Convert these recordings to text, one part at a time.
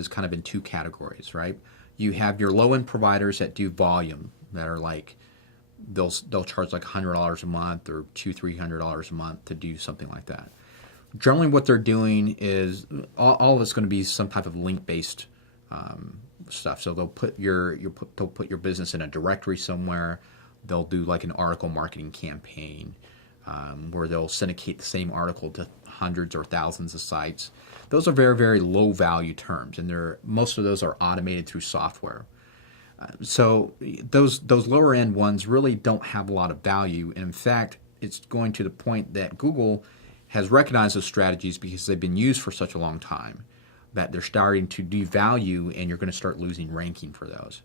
businesses kind of in two categories, right? You have your low-end providers that do volume, that are like, they'll charge like $100 a month or $200-300 a month to do something like that. Generally, what they're doing is all of it's going to be some type of link-based stuff. So they'll put your business in a directory somewhere. They'll do like an article marketing campaign where they'll syndicate the same article to hundreds or thousands of sites. Those are very, very low value terms, and most of those are automated through software. So those lower end ones really don't have a lot of value. And in fact, it's going to the point that Google has recognized those strategies because they've been used for such a long time that they're starting to devalue, and you're going to start losing ranking for those.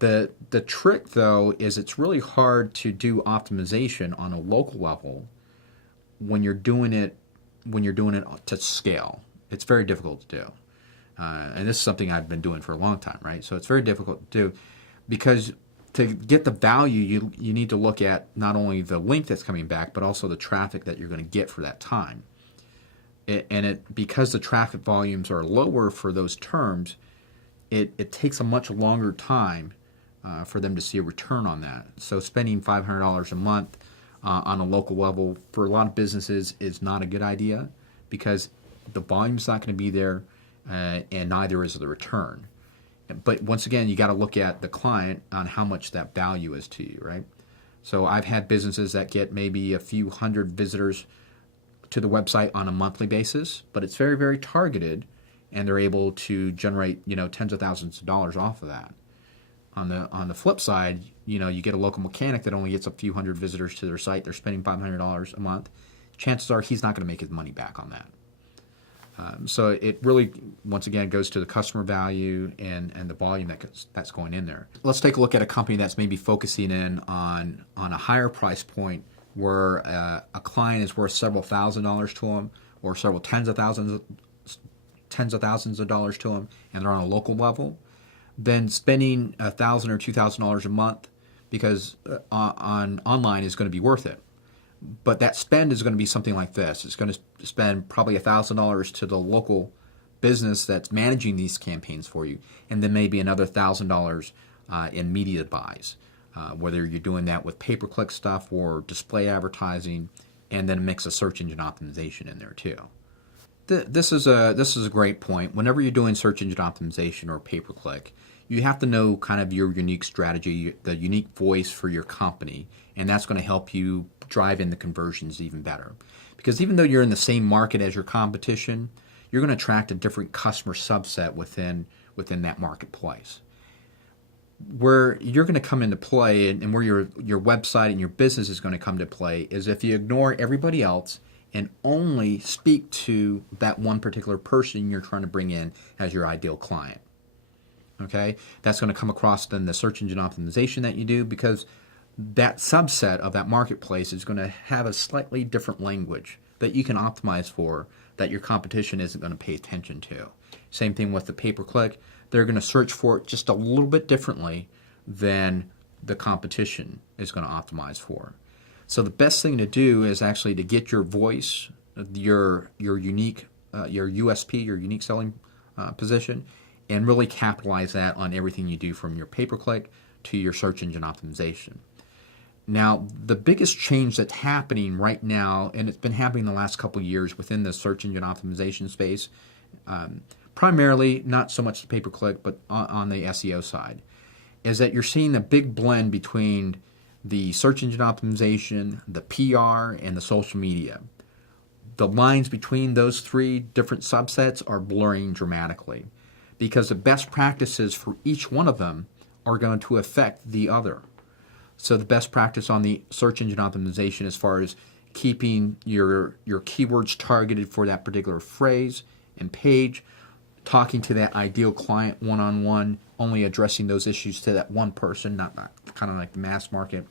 The trick, though, is it's really hard to do optimization on a local level when you're doing it to scale. It's very difficult to do. And this is something I've been doing for a long time, right? So it's very difficult to do because to get the value, you need to look at not only the link that's coming back, but also the traffic that you're going to get for that time. Because the traffic volumes are lower for those terms, it takes a much longer time for them to see a return on that. So spending $500 a month on a local level for a lot of businesses is not a good idea because the volume's not going to be there, and neither is the return. But once again, you got to look at the client on how much that value is to you, right? So I've had businesses that get maybe a few hundred visitors to the website on a monthly basis, but it's very, very targeted, and they're able to generate, tens of thousands of dollars off of that. On the flip side, you get a local mechanic that only gets a few hundred visitors to their site. They're spending $500 a month. Chances are he's not going to make his money back on that. So it really, once again, goes to the customer value and the volume that's going in there. Let's take a look at a company that's maybe focusing in on a higher price point where a client is worth several $1,000s to them or several tens of thousands of dollars to them, and they're on a local level. Then spending $1,000 or $2,000 a month because on online is going to be worth it. But that spend is going to be something like this. It's going to spend probably $1,000 to the local business that's managing these campaigns for you, and then maybe another $1,000 in media buys, whether you're doing that with pay-per-click stuff or display advertising, and then a mix of search engine optimization in there too. This is a great point. Whenever you're doing search engine optimization or pay-per-click, you have to know kind of your unique strategy, the unique voice for your company, and that's going to help you drive in the conversions even better. Because even though you're in the same market as your competition, you're going to attract a different customer subset within that marketplace. Where you're going to come into play and where your website and your business is going to come to play is if you ignore everybody else and only speak to that one particular person you're trying to bring in as your ideal client. Okay? That's going to come across in the search engine optimization that you do because that subset of that marketplace is going to have a slightly different language that you can optimize for that your competition isn't going to pay attention to. Same thing with the pay-per-click. They're going to search for it just a little bit differently than the competition is going to optimize for. So the best thing to do is actually to get your voice, your unique, your USP, your unique selling position, and really capitalize that on everything you do from your pay-per-click to your search engine optimization. Now, the biggest change that's happening right now, and it's been happening the last couple of years within the search engine optimization space, primarily not so much the pay-per-click, but on the SEO side, is that you're seeing a big blend between the search engine optimization, the PR, and the social media. The lines between those three different subsets are blurring dramatically because the best practices for each one of them are going to affect the other. So the best practice on the search engine optimization as far as keeping your keywords targeted for that particular phrase and page, talking to that ideal client one-on-one, only addressing those issues to that one person, not kind of like the mass market.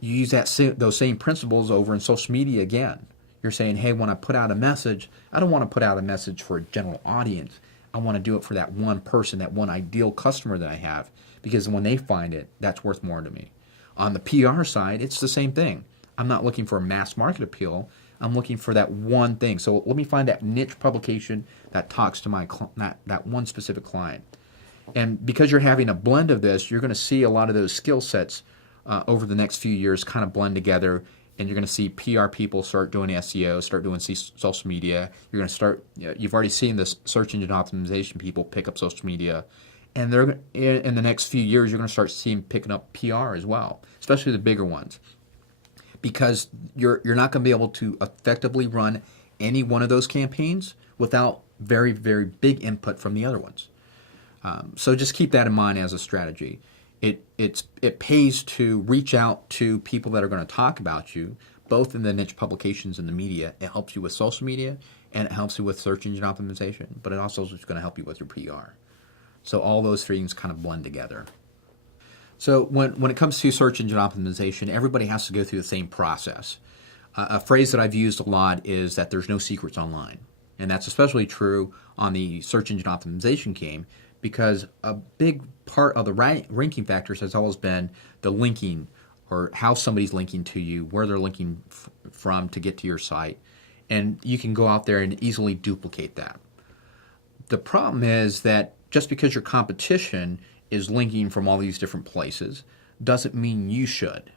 You use those same principles over in social media again. You're saying, hey, when I put out a message, I don't want to put out a message for a general audience. I want to do it for that one person, that one ideal customer that I have, because when they find it, that's worth more to me. On the PR side, it's the same thing. I'm not looking for a mass market appeal. I'm looking for that one thing. So let me find that niche publication that talks to that one specific client. And because you're having a blend of this, you're going to see a lot of those skill sets over the next few years kind of blend together. And you're going to see PR people start doing SEO, start doing social media. You're going to start, you've already seen this search engine optimization people pick up social media. And they're in the next few years, you're going to start seeing picking up PR as well, especially the bigger ones. Because you're not going to be able to effectively run any one of those campaigns without very, very big input from the other ones. So just keep that in mind as a strategy. It pays to reach out to people that are going to talk about you, both in the niche publications and the media. It helps you with social media, and it helps you with search engine optimization, but it also is going to help you with your PR. So all those things kind of blend together. So when it comes to search engine optimization, everybody has to go through the same process. A phrase that I've used a lot is that there's no secrets online. And that's especially true on the search engine optimization game, because a big part of the ranking factors has always been the linking, or how somebody's linking to you, where they're linking from to get to your site. And you can go out there and easily duplicate that. The problem is that just because your competition is linking from all these different places doesn't mean you should.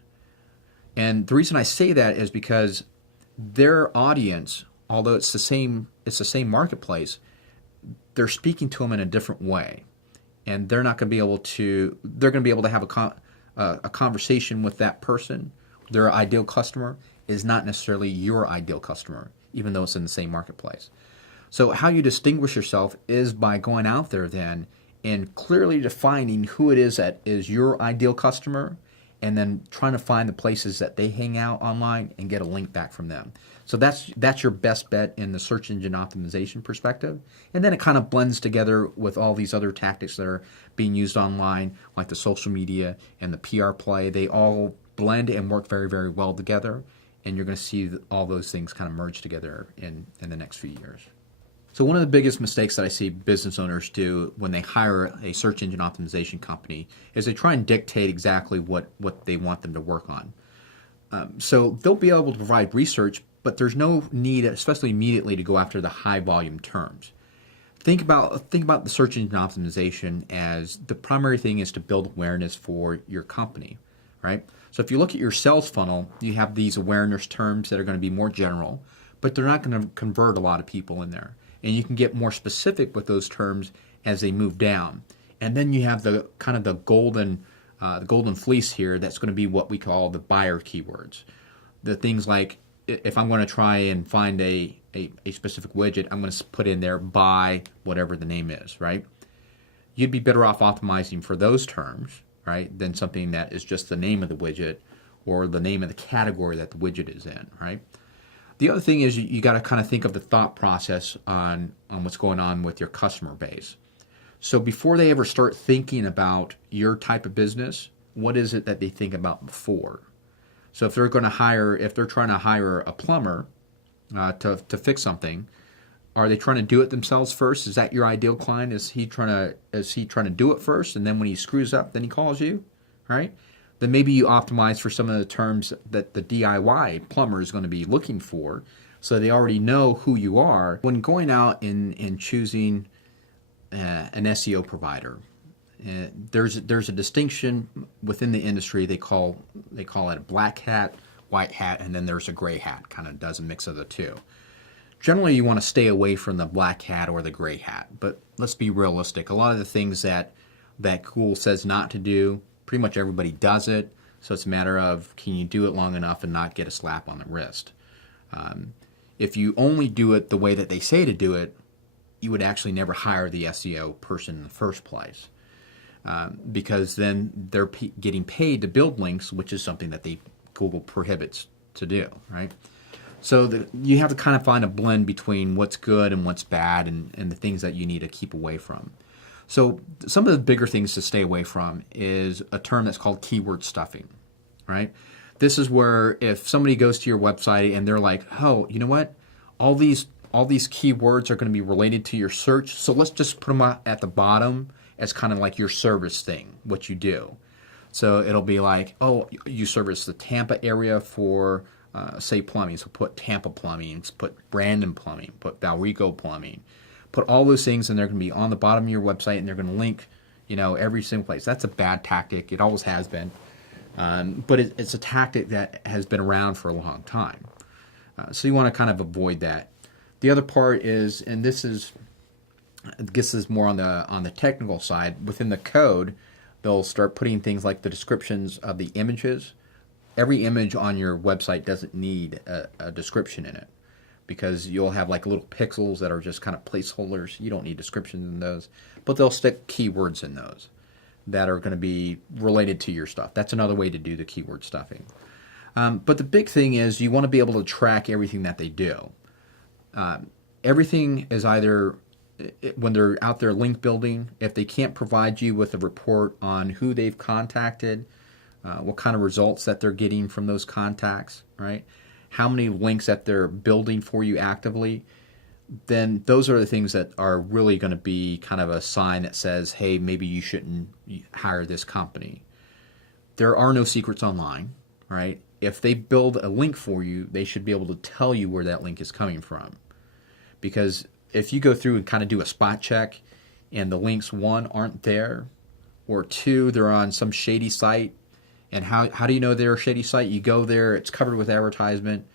And the reason I say that is because their audience, although it's the same marketplace, they're speaking to them in a different way, and they're not going to be able to. They're going to be able to have a conversation with that person. Their ideal customer is not necessarily your ideal customer, even though it's in the same marketplace. So how you distinguish yourself is by going out there then and clearly defining who it is that is your ideal customer, and then trying to find the places that they hang out online and get a link back from them. So that's your best bet in the search engine optimization perspective. And then it kind of blends together with all these other tactics that are being used online, like the social media and the PR play. They all blend and work very, very well together. And you're going to see all those things kind of merge together in the next few years. So one of the biggest mistakes that I see business owners do when they hire a search engine optimization company is they try and dictate exactly what they want them to work on. So they'll be able to provide research, but there's no need, especially immediately, to go after the high volume terms. Think about the search engine optimization as the primary thing is to build awareness for your company, right? So if you look at your sales funnel, you have these awareness terms that are going to be more general, but they're not going to convert a lot of people in there. And you can get more specific with those terms as they move down. And then you have the kind of the golden fleece here. That's going to be what we call the buyer keywords. The things like, if I'm going to try and find a specific widget, I'm going to put in there buy whatever the name is, right? You'd be better off optimizing for those terms, right, than something that is just the name of the widget or the name of the category that the widget is in, right? The other thing is you got to kind of think of the thought process on what's going on with your customer base. So before they ever start thinking about your type of business, what is it that they think about before? So if they're trying to hire a plumber to fix something, are they trying to do it themselves first? Is that your ideal client? Is he trying to do it first, and then when he screws up, then he calls you, right? Then maybe you optimize for some of the terms that the DIY plumber is going to be looking for, so they already know who you are. When going out and choosing an SEO provider, there's a distinction within the industry. They call it a black hat, white hat, and then there's a gray hat. Kind of does a mix of the two. Generally, you want to stay away from the black hat or the gray hat, but let's be realistic. A lot of the things that Google says not to do, pretty much everybody does it, so it's a matter of, can you do it long enough and not get a slap on the wrist? If you only do it the way that they say to do it, you would actually never hire the SEO person in the first place, because then they're getting paid to build links, which is something that Google prohibits to do, right? So you have to kind of find a blend between what's good and what's bad, and the things that you need to keep away from. So some of the bigger things to stay away from is a term that's called keyword stuffing, right? This is where if somebody goes to your website and they're like, oh, you know what? All these keywords are going to be related to your search, so let's just put them at the bottom as kind of like your service thing, what you do. So it'll be like, oh, you service the Tampa area for say plumbing. So put Tampa Plumbing, put Brandon Plumbing, put Valrico Plumbing. Put all those things, and they're going to be on the bottom of your website, and they're going to link, every single place. That's a bad tactic. It always has been. But it's a tactic that has been around for a long time. So you want to kind of avoid that. The other part is, and this is more on the technical side. Within the code, they'll start putting things like the descriptions of the images. Every image on your website doesn't need a description in it, because you'll have like little pixels that are just kind of placeholders. You don't need descriptions in those, but they'll stick keywords in those that are going to be related to your stuff. That's another way to do the keyword stuffing. But the big thing is you want to be able to track everything that they do. Everything is either, when they're out there link building, if they can't provide you with a report on who they've contacted, what kind of results that they're getting from those contacts, right? How many links that they're building for you actively, then those are the things that are really going to be kind of a sign that says, hey, maybe you shouldn't hire this company. There are no secrets online, right? If they build a link for you, they should be able to tell you where that link is coming from. Because if you go through and kind of do a spot check and the links, one, aren't there, or two, they're on some shady site. And how do you know they're a shady site? You go there, it's covered with advertisement,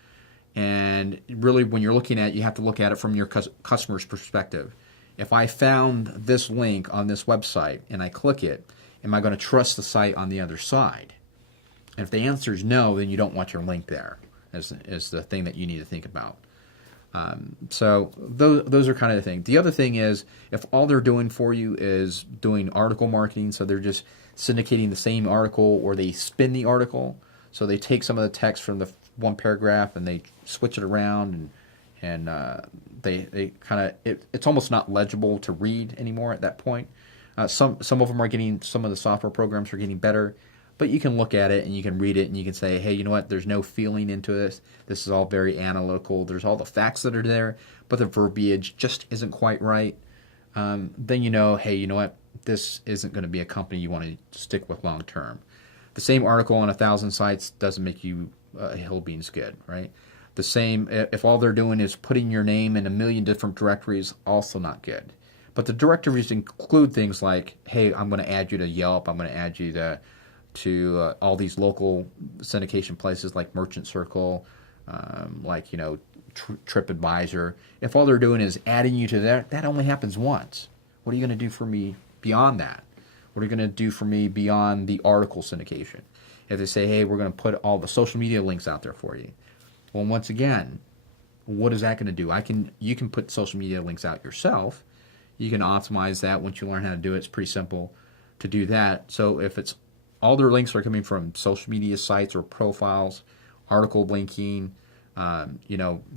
and really when you're looking at it, you have to look at it from your customer's perspective. If I found this link on this website and I click it, am I going to trust the site on the other side? And if the answer is no, then you don't want your link there, is the thing that you need to think about. So those are kind of the things. The other thing is, if all they're doing for you is doing article marketing, so they're just syndicating the same article, or they spin the article, so they take some of the text from the one paragraph and they switch it around, and they kind of, it's almost not legible to read anymore at that point. Some of them are getting, some of the software programs are getting better, but you can look at it and you can read it and you can say, hey, you know what, there's no feeling into this. This is all very analytical. There's all the facts that are there, but the verbiage just isn't quite right. Then you know, hey, you know what, this isn't going to be a company you want to stick with long term. The same article on 1,000 sites doesn't make you hill beans good, right? The same, if all they're doing is putting your name in a million different directories, also not good. But the directories include things like, hey, I'm going to add you to Yelp. I'm going to add you to all these local syndication places like Merchant Circle, like, TripAdvisor. If all they're doing is adding you to that only happens once. What are you going to do for me beyond that? What are you going to do for me beyond the article syndication? If they say, hey, we're going to put all the social media links out there for you. Well, once again, what is that going to do? You can put social media links out yourself. You can optimize that once you learn how to do it. It's pretty simple to do that. So if it's all their links are coming from social media sites or profiles, article linking,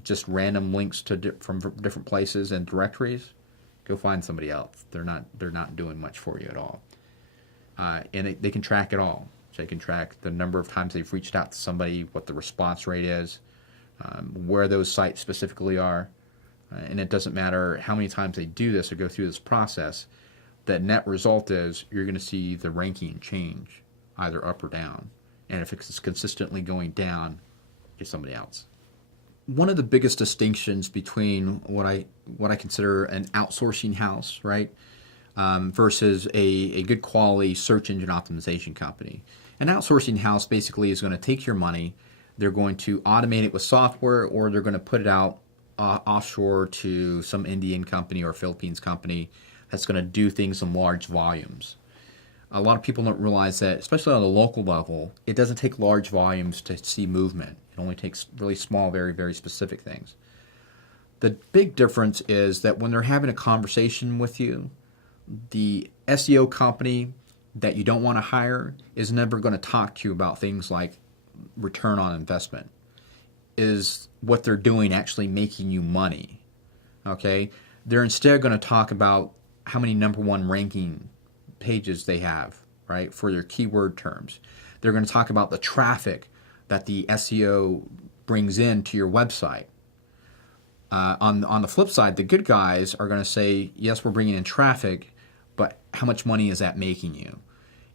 just random links from different places and directories, go find somebody else. They're not doing much for you at all. And they can track it all. So they can track the number of times they've reached out to somebody, what the response rate is, where those sites specifically are. And it doesn't matter how many times they do this or go through this process. The net result is you're going to see the ranking change, either up or down. And if it's consistently going down, get somebody else. One of the biggest distinctions between what I consider an outsourcing house, right, versus a good quality search engine optimization company. An outsourcing house basically is going to take your money, they're going to automate it with software, or they're going to put it out offshore to some Indian company or Philippines company that's going to do things in large volumes. A lot of people don't realize that, especially on the local level, it doesn't take large volumes to see movement. It only takes really small, very, very specific things. The big difference is that when they're having a conversation with you, the SEO company that you don't want to hire is never going to talk to you about things like return on investment. Is what they're doing actually making you money? Okay? They're instead going to talk about how many number one ranking pages they have, right, for their keyword terms. They're going to talk about the traffic that the SEO brings in to your website. On the flip side, the good guys are going to say, yes, we're bringing in traffic, but how much money is that making you?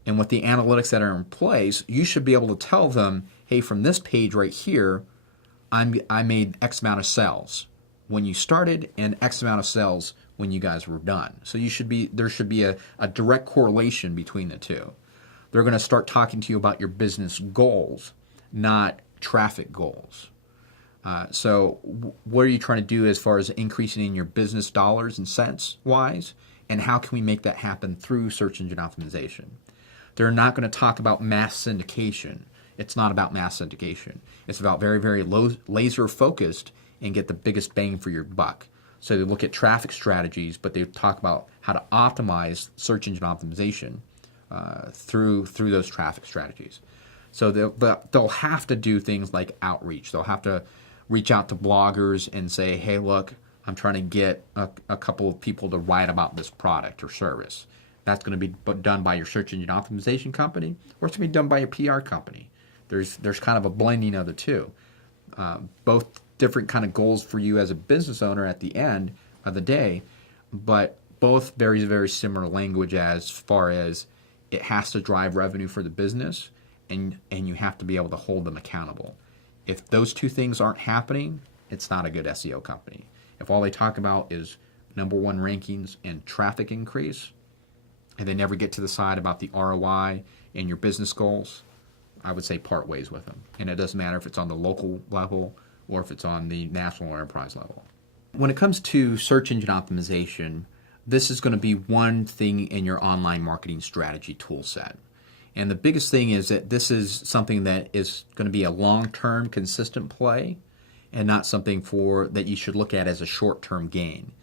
And with the analytics that are in place, you should be able to tell them, hey, from this page right here, I made X amount of sales when you started and X amount of sales when you guys were done. So there should be a direct correlation between the two. They're going to start talking to you about your business goals, not traffic goals. So what are you trying to do as far as increasing in your business dollars and cents wise? And how can we make that happen through search engine optimization? They're not going to talk about mass syndication. It's not about mass syndication. It's about very, very laser focused and get the biggest bang for your buck. So they look at traffic strategies, but they talk about how to optimize search engine optimization through those traffic strategies. So they'll have to do things like outreach. They'll have to reach out to bloggers and say, hey, look, I'm trying to get a couple of people to write about this product or service. That's going to be done by your search engine optimization company, or it's going to be done by a PR company. There's kind of a blending of the two. Both different kind of goals for you as a business owner at the end of the day, but both very, very similar language as far as it has to drive revenue for the business, and you have to be able to hold them accountable. If those two things aren't happening, it's not a good SEO company. If all they talk about is number one rankings and traffic increase, and they never get to the side about the ROI and your business goals, I would say part ways with them. And it doesn't matter if it's on the local level or if it's on the national enterprise level. When it comes to search engine optimization, this is going to be one thing in your online marketing strategy tool set. And the biggest thing is that this is something that is going to be a long-term consistent play and not something that you should look at as a short-term gain.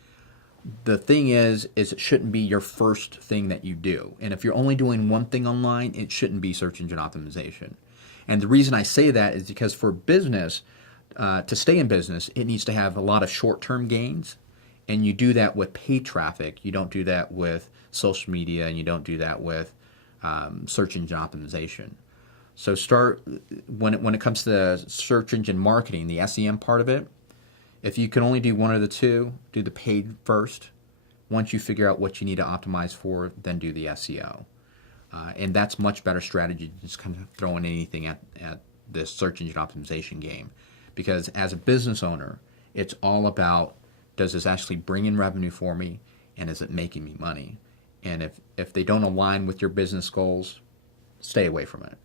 The thing is it shouldn't be your first thing that you do. And if you're only doing one thing online, it shouldn't be search engine optimization. And the reason I say that is because for business, to stay in business, it needs to have a lot of short-term gains. And you do that with paid traffic. You don't do that with social media, and you don't do that with search engine optimization. So when it comes to the search engine marketing, the SEM part of it, if you can only do one of the two, do the paid first. Once you figure out what you need to optimize for, then do the SEO. And that's much better strategy than just kind of throwing anything at this search engine optimization game. Because as a business owner, it's all about, does this actually bring in revenue for me, and is it making me money? And if they don't align with your business goals, stay away from it.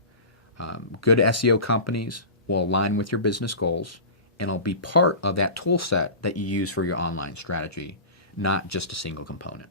Good SEO companies will align with your business goals, and it'll be part of that tool set that you use for your online strategy, not just a single component.